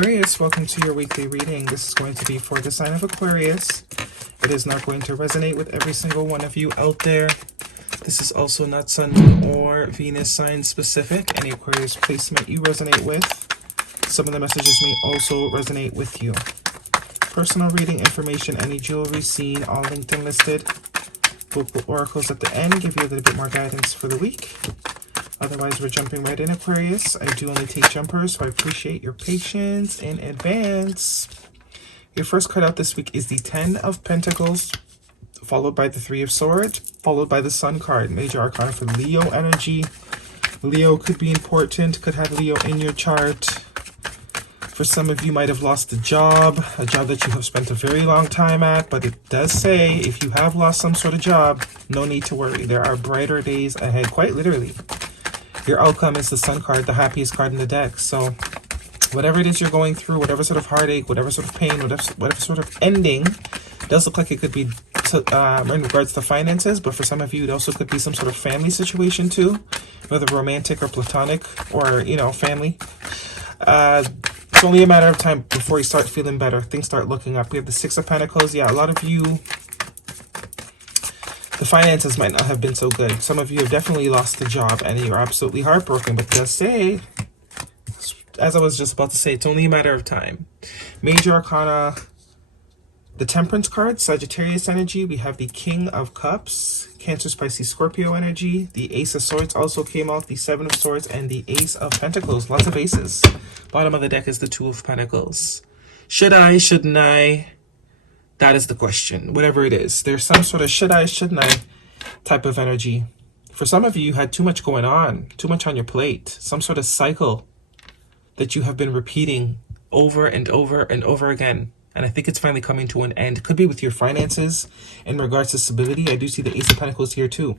Aquarius, welcome to your weekly reading. This is going to be for the sign of Aquarius. It is not going to resonate with every single one of you out there. This is also not Sun, Moon, or Venus sign specific. Any Aquarius placement you resonate with, some of the messages may also resonate with you. Personal reading information, any jewelry seen, all linked and listed. Book with oracles at the end, give you a little bit more guidance for the week. Otherwise, we're jumping right in, Aquarius. I do only take jumpers, so I appreciate your patience in advance. Your first card out this week is the 10 of Pentacles, followed by the 3 of Swords, followed by the Sun card. Major arcana for Leo energy. Leo could be important, could have Leo in your chart. For some of you might have lost a job that you have spent a very long time at, but it does say if you have lost some sort of job, no need to worry. There are brighter days ahead, quite literally. Your outcome is the Sun card, the happiest card in the deck. So whatever it is you're going through, whatever sort of heartache, whatever sort of pain, whatever sort of ending, does look like it could be in regards to finances, but for some of you, it also could be some sort of family situation too, whether romantic or platonic or, you know, family. It's only a matter of time before you start feeling better. Things start looking up. We have the 6 of Pentacles. Yeah, a lot of you, the finances might not have been so good. Some of you have definitely lost a job and you're absolutely heartbroken. But just say, as I was just about to say, it's only a matter of time. Major arcana, the Temperance card, Sagittarius energy. We have the King of Cups, Cancer, Pisces, Scorpio energy. The Ace of Swords also came out, the 7 of Swords, and the Ace of Pentacles. Lots of aces. Bottom of the deck is the 2 of Pentacles. Should I, shouldn't I? That is the question. Whatever it is, there's some sort of should I, shouldn't I type of energy. For some of you, you had too much going on, too much on your plate. Some sort of cycle that you have been repeating over and over and over again. And I think it's finally coming to an end. Could be with your finances in regards to stability. I do see the Ace of Pentacles here too.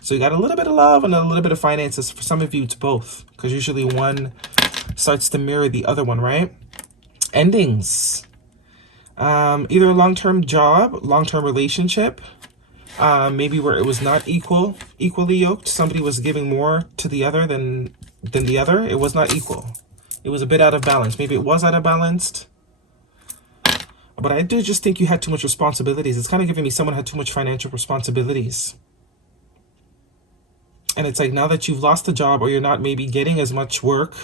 So you got a little bit of love and a little bit of finances. For some of you, it's both. Because usually one starts to mirror the other one, right? Endings. Either a long-term job, long-term relationship, maybe where it was not equally yoked. Somebody was giving more to the other than the other. It was not equal. It was a bit out of balance. Maybe it was out of balance. But I do just think you had too much responsibilities. It's kind of giving me someone had too much financial responsibilities. And it's like now that you've lost a job or you're not maybe getting as much work,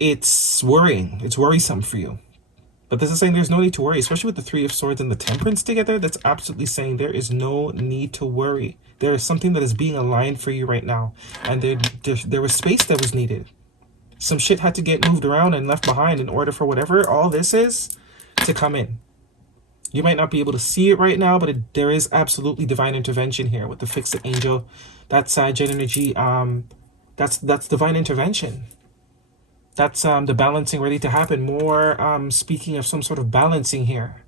it's worrying. It's worrisome for you. But this is saying there's no need to worry, especially with the 3 of Swords and the Temperance together. That's absolutely saying there is no need to worry. There is something that is being aligned for you right now. And there was space that was needed. Some shit had to get moved around and left behind in order for whatever all this is to come in. You might not be able to see it right now, but there is absolutely divine intervention here with the Fixed Angel. That's Sag energy. That's divine intervention. That's the balancing ready to happen. More speaking of some sort of balancing here.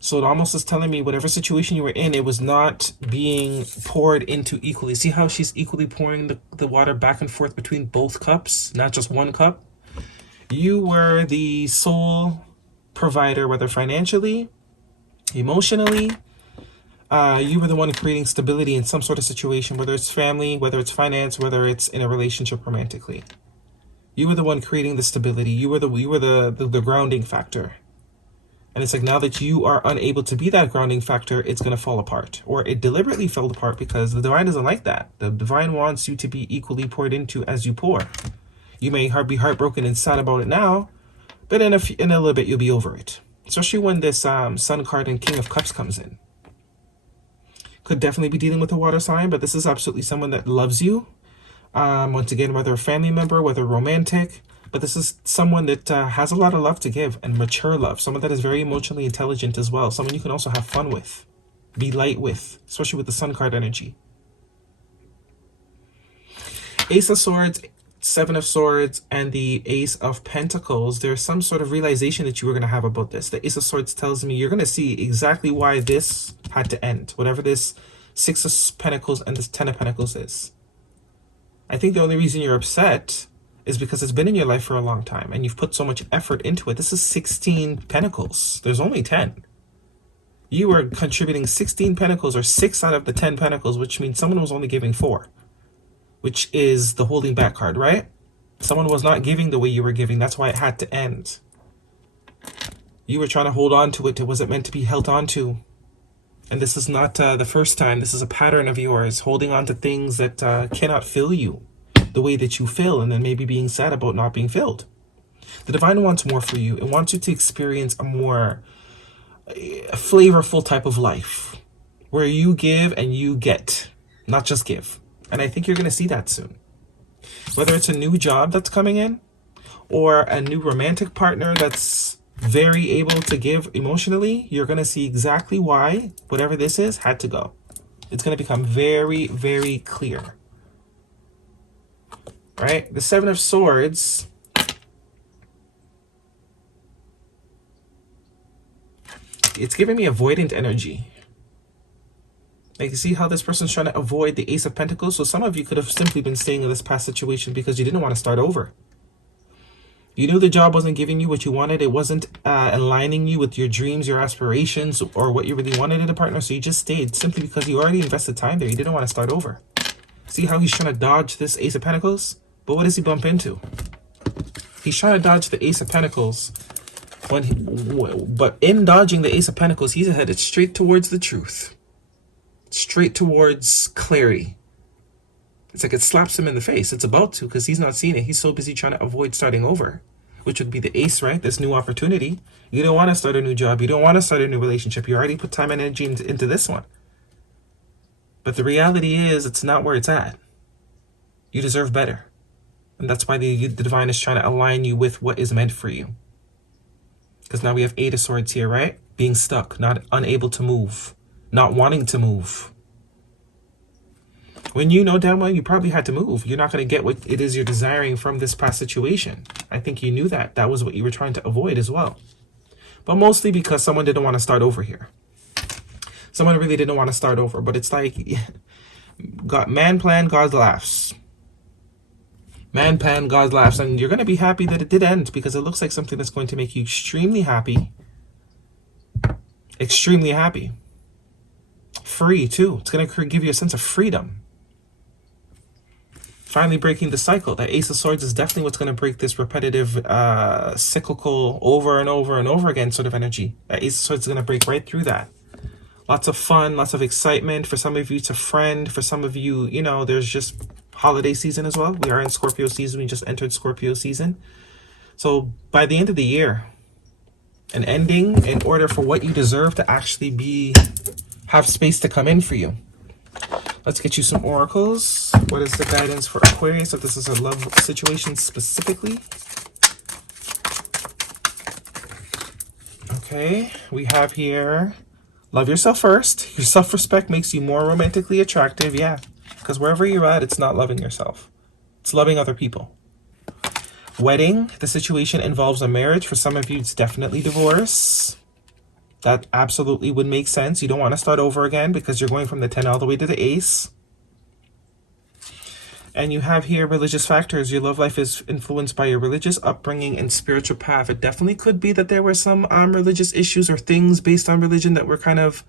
So it almost is telling me whatever situation you were in, it was not being poured into equally. See how she's equally pouring the water back and forth between both cups, not just one cup? You were the sole provider, whether financially, emotionally. You were the one creating stability in some sort of situation, whether it's family, whether it's finance, whether it's in a relationship romantically. You were the one creating the stability. You were the grounding factor. And it's like now that you are unable to be that grounding factor, it's going to fall apart. Or it deliberately fell apart because the divine doesn't like that. The divine wants you to be equally poured into as you pour. You may be heartbroken and sad about it now, but in a little bit you'll be over it. Especially when this Sun card and King of Cups comes in. Could definitely be dealing with a water sign, but this is absolutely someone that loves you. Once again, whether a family member, whether romantic, but this is someone that has a lot of love to give and mature love. Someone that is very emotionally intelligent as well. Someone you can also have fun with, be light with, especially with the Sun card energy. Ace of Swords, 7 of Swords, and the Ace of Pentacles. There's some sort of realization that you were going to have about this. The Ace of Swords tells me you're going to see exactly why this had to end. Whatever this 6 of Pentacles and this 10 of Pentacles is. I think the only reason you're upset is because it's been in your life for a long time and you've put so much effort into it. This is 16 Pentacles. There's only 10. You were contributing 16 Pentacles or 6 out of the 10 Pentacles, which means someone was only giving 4, which is the holding back card, right? Someone was not giving the way you were giving. That's why it had to end. You were trying to hold on to it. It wasn't meant to be held on to. And this is not the first time. This is a pattern of yours, holding on to things that cannot fill you the way that you feel, and then maybe being sad about not being filled. The divine wants more for you. It wants you to experience a more flavorful type of life where you give and you get, not just give. And I think you're going to see that soon. Whether it's a new job that's coming in or a new romantic partner that's very able to give emotionally, you're going to see exactly why whatever this is had to go. It's going to become very, very clear. Right? The Seven of Swords. It's giving me avoidant energy. Like, you see how this person's trying to avoid the Ace of Pentacles? So some of you could have simply been staying in this past situation because you didn't want to start over. You knew the job wasn't giving you what you wanted. It wasn't aligning you with your dreams, your aspirations, or what you really wanted in a partner. So you just stayed simply because you already invested time there. You didn't want to start over. See how he's trying to dodge this Ace of Pentacles? But what does he bump into? He's trying to dodge the Ace of Pentacles. But in dodging the Ace of Pentacles, he's headed straight towards the truth. Straight towards clarity. It's like it slaps him in the face. It's about to, because he's not seeing it. He's so busy trying to avoid starting over, which would be the Ace, right? This new opportunity. You don't want to start a new job. You don't want to start a new relationship. You already put time and energy into this one. But the reality is, it's not where it's at. You deserve better. And that's why the divine is trying to align you with what is meant for you. Because now we have Eight of Swords here, right? Being stuck, not unable to move, not wanting to move. When you know damn well you probably had to move. You're not going to get what it is you're desiring from this past situation. I think you knew that. That was what you were trying to avoid as well. But mostly because someone didn't want to start over here. Someone really didn't want to start over. But it's like, man plan, God laughs. Man plan, God laughs. And you're going to be happy that it did end, because it looks like something that's going to make you extremely happy. Extremely happy. Free too. It's going to give you a sense of freedom. Finally breaking the cycle. That Ace of Swords is definitely what's going to break this repetitive, cyclical, over and over and over again sort of energy. That Ace of Swords is going to break right through that. Lots of fun, lots of excitement. For some of you, it's a friend. For some of you, you know, there's just holiday season as well. We are in Scorpio season. We just entered Scorpio season. So by the end of the year, an ending in order for what you deserve to actually have space to come in for you. Let's get you some oracles. What is the guidance for Aquarius if this is a love situation specifically? Okay, we have here, love yourself first. Your self-respect makes you more romantically attractive. Yeah, because wherever you're at, it's not loving yourself. It's loving other people. Wedding, the situation involves a marriage. For some of you, it's definitely divorce. That absolutely would make sense. You don't want to start over again because you're going from the 10 all the way to the Ace. And you have here religious factors. Your love life is influenced by your religious upbringing and spiritual path. It definitely could be that there were some religious issues or things based on religion that were kind of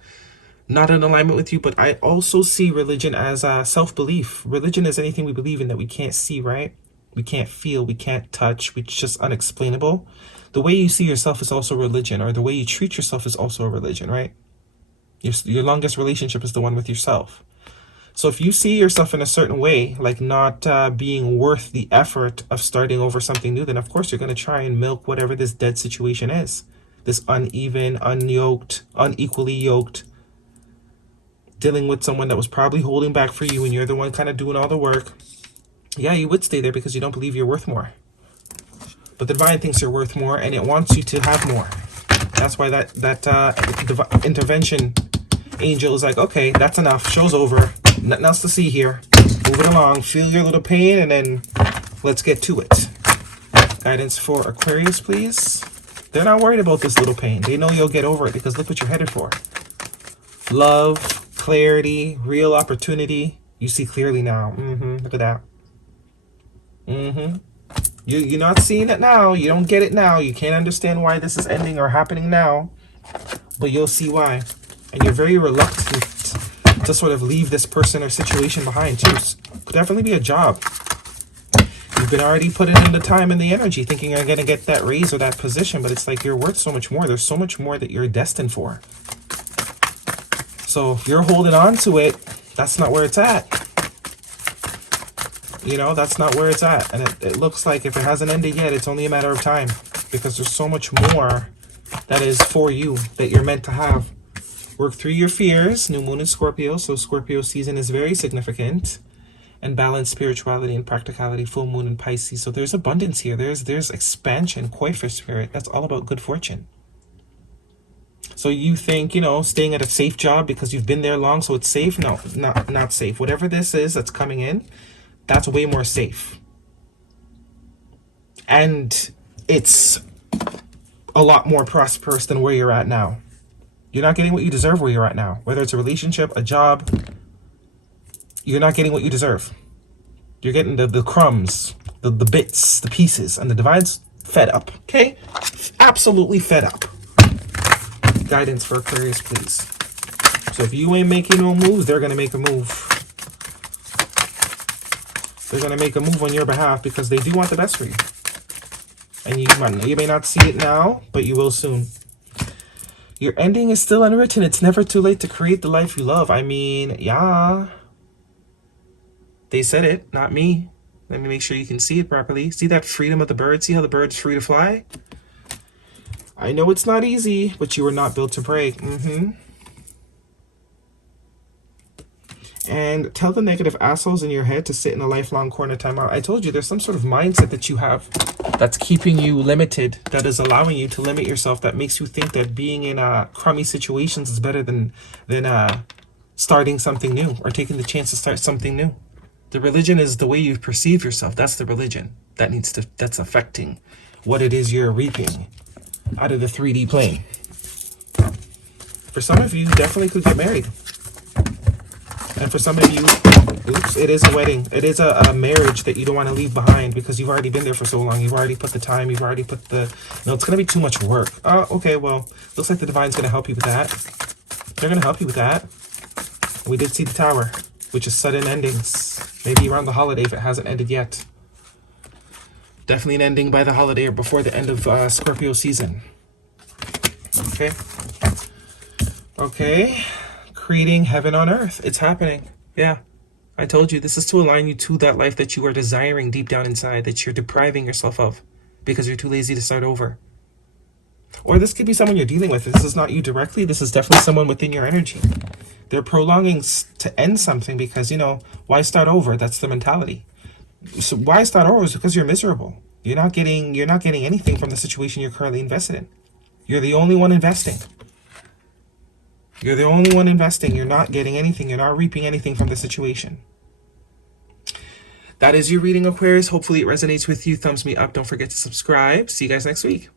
not in alignment with you. But I also see religion as self-belief. Religion is anything we believe in that we can't see, right? We can't feel, we can't touch, it's just unexplainable. The way you see yourself is also religion, or the way you treat yourself is also a religion, right? Your longest relationship is the one with yourself. So if you see yourself in a certain way, like not being worth the effort of starting over something new, then of course you're going to try and milk whatever this dead situation is. This uneven, unyoked, unequally yoked, dealing with someone that was probably holding back for you and you're the one kind of doing all the work. Yeah, you would stay there because you don't believe you're worth more. But the divine thinks you're worth more, and it wants you to have more. That's why that intervention angel is like, okay, that's enough. Show's over. Nothing else to see here. Move it along. Feel your little pain, and then let's get to it. Guidance for Aquarius, please. They're not worried about this little pain. They know you'll get over it because look what you're headed for. Love, clarity, real opportunity. You see clearly now. Look at that. You're not seeing it now. You don't get it now. You can't understand why this is ending or happening now. But you'll see why. And you're very reluctant to sort of leave this person or situation behind too. Could definitely be a job. You've You've been already putting in the time and the energy thinking you're going to get that raise or that position, but it's like you're worth so much more. There's so much more that you're destined for. So if you're holding on to it, that's not where it's at. You know, that's not where it's at. And it looks like if it hasn't ended yet, it's only a matter of time, because there's so much more that is for you that you're meant to have. Work through your fears. New moon in Scorpio, so Scorpio season is very significant. And balance spirituality and practicality. Full moon in Pisces. So there's abundance here. There's expansion. Koi for spirit. That's all about good fortune. So you think, you know, staying at a safe job because you've been there long, so it's safe? No, not safe. Whatever this is that's coming in, that's way more safe. And it's a lot more prosperous than where you're at now. You're not getting what you deserve where you're at now. Whether it's a relationship, a job, you're not getting what you deserve. You're getting the crumbs, the bits, the pieces, and the divine's fed up, okay? Absolutely fed up. Guidance for Aquarius, please. So if you ain't making no moves, they're going to make a move. They're going to make a move on your behalf because they do want the best for you. And you may not see it now, but you will soon. Your ending is still unwritten. It's never too late to create the life you love. I mean, yeah. They said it, not me. Let me make sure you can see it properly. See that freedom of the bird? See how the bird's free to fly? I know it's not easy, but you were not built to break. And tell the negative assholes in your head to sit in a lifelong corner timeout. I told you there's some sort of mindset that you have that's keeping you limited, that is allowing you to limit yourself, that makes you think that being in crummy situations is better than starting something new or taking the chance to start something new. The religion is the way you perceive yourself. That's the religion that's affecting what it is you're reaping out of the 3D plane. For some of you, definitely could get married. And for some of you, oops, it is a wedding. It is a marriage that you don't want to leave behind because you've already been there for so long. You've already put the time. You've already put the... No, it's going to be too much work. Oh, okay, well, looks like the divine's going to help you with that. They're going to help you with that. We did see the Tower, which is sudden endings. Maybe around the holiday if it hasn't ended yet. Definitely an ending by the holiday or before the end of Scorpio season. Okay. Okay. Creating heaven on earth. It's happening. Yeah. I told you, this is to align you to that life that you are desiring deep down inside, that you're depriving yourself of because you're too lazy to start over. Or this could be someone you're dealing with. This is not you directly. This is definitely someone within your energy. They're prolonging to end something because, you know, why start over? That's the mentality. So why start over is because you're miserable. You're not getting anything from the situation you're currently invested in. You're the only one investing. You're the only one investing. You're not getting anything. You're not reaping anything from the situation. That is your reading, Aquarius. Hopefully it resonates with you. Thumbs me up. Don't forget to subscribe. See you guys next week.